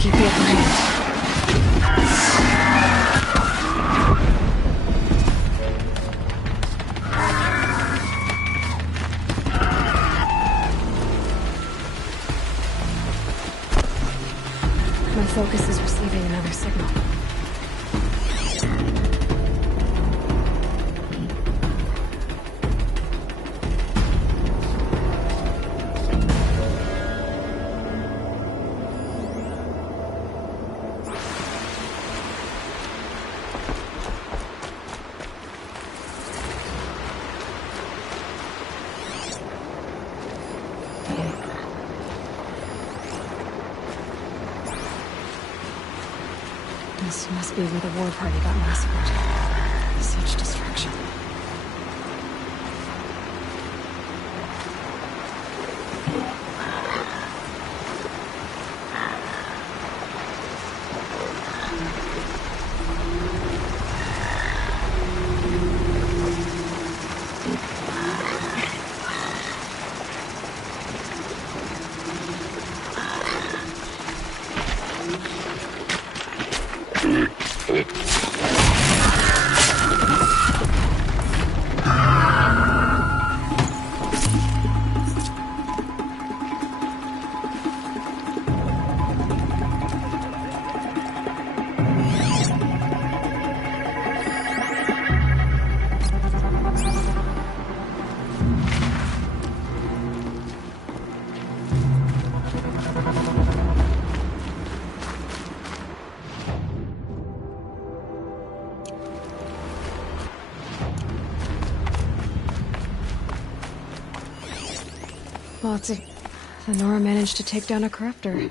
Keep the upper hand. My focus is receiving another signal. This must be where the war party got massacred. Such destruction. Well, it's a... Nora managed to take down a corruptor.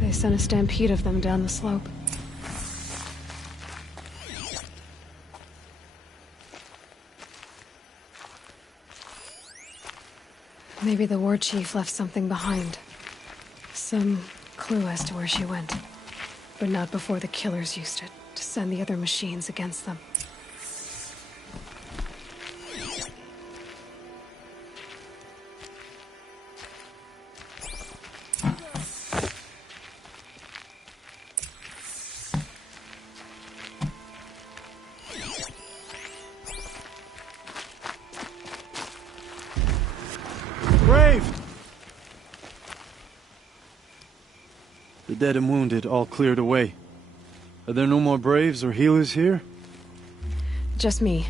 They sent a stampede of them down the slope. Maybe the war chief left something behind. Some clue as to where she went. But not before the killers used it to send the other machines against them. The dead and wounded all cleared away. Are there no more Braves or healers here? Just me.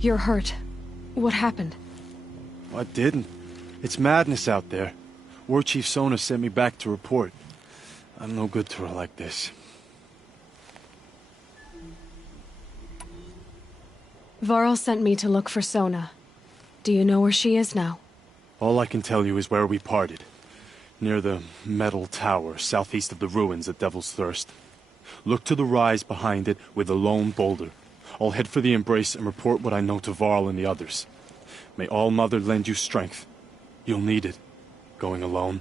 You're hurt. What happened? I didn't. It's madness out there. War Chief Sona sent me back to report. I'm no good to her like this. Varl sent me to look for Sona. Do you know where she is now? All I can tell you is where we parted. Near the metal tower, southeast of the ruins at Devil's Thirst. Look to the rise behind it with a lone boulder. I'll head for the embrace and report what I know to Varl and the others. May All Mother lend you strength. You'll need it, going alone.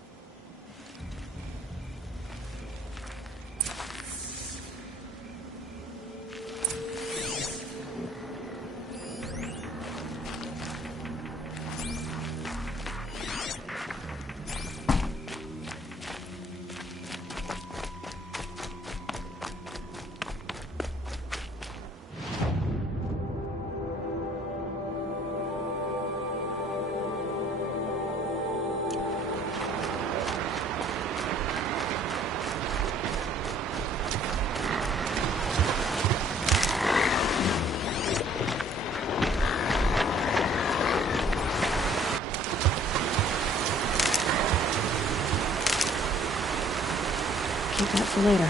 Keep that for later.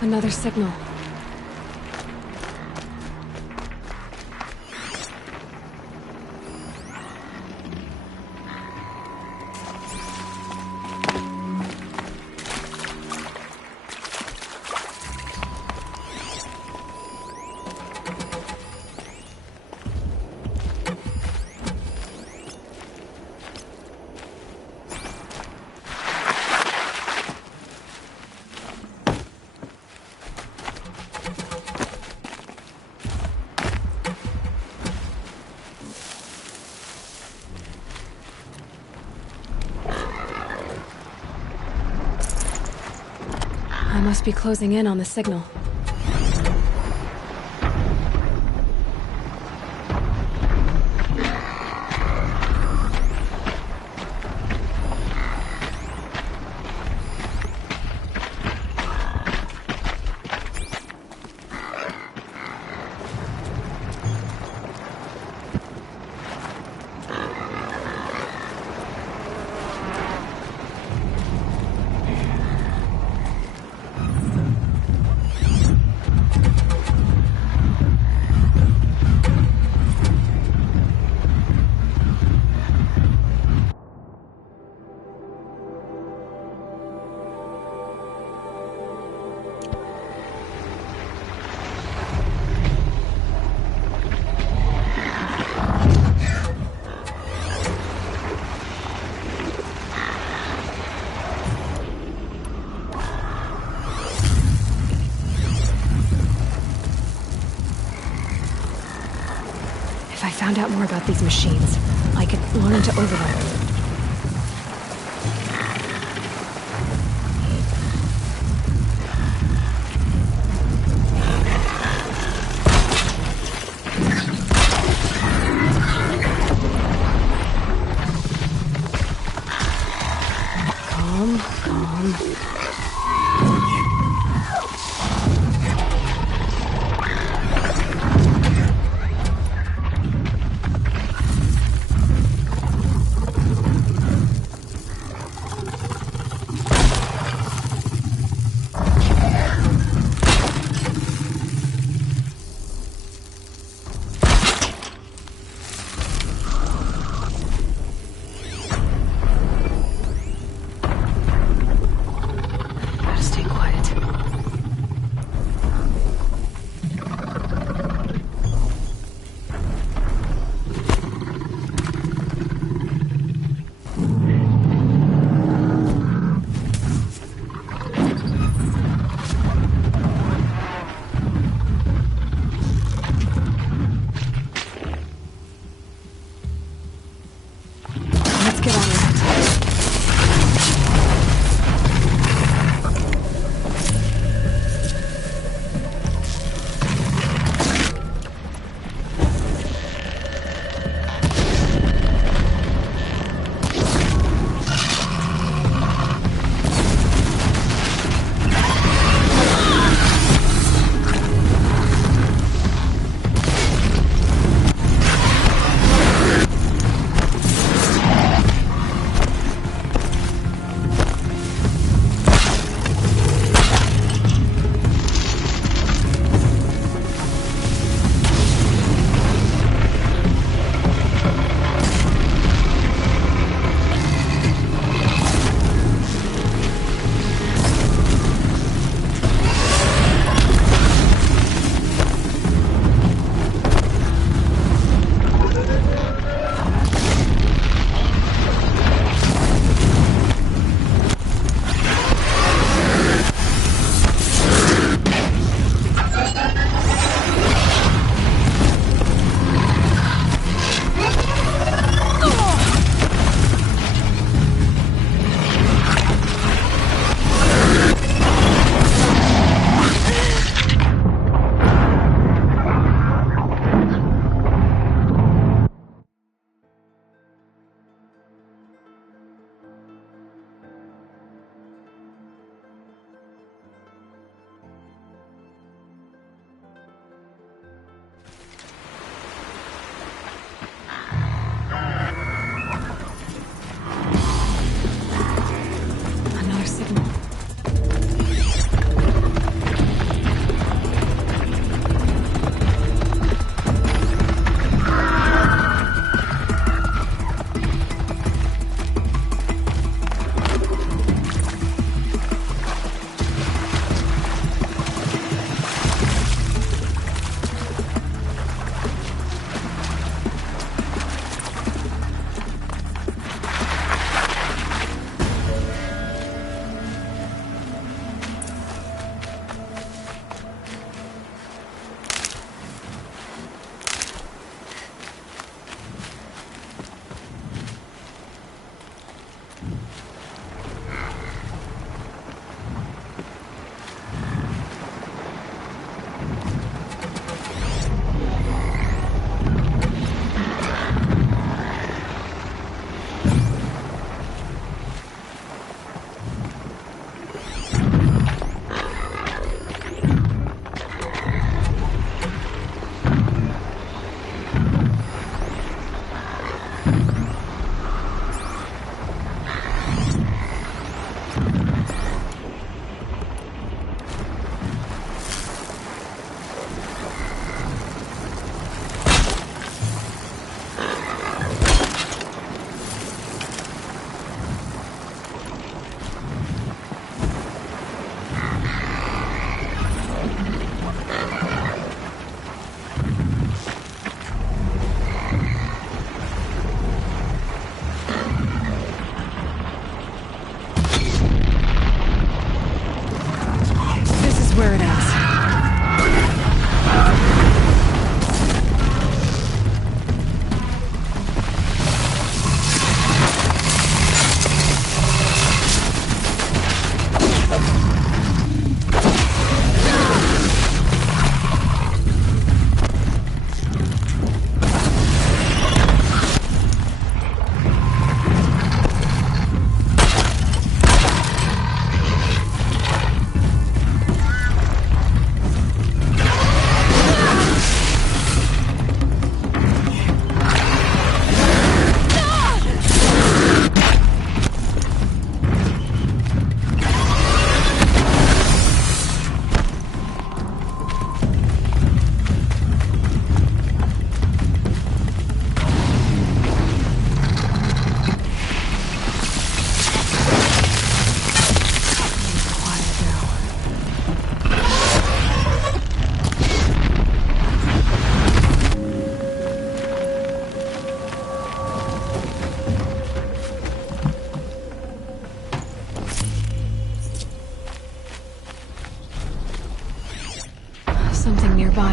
Another signal. I must be closing in on the signal. find out more about these machines, I could learn to override them.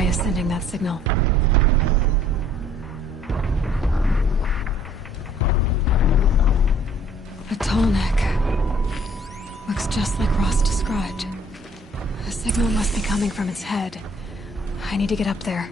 eye is sending that signal. A tall neck. Looks just like Ross described. The signal must be coming from its head. I need to get up there.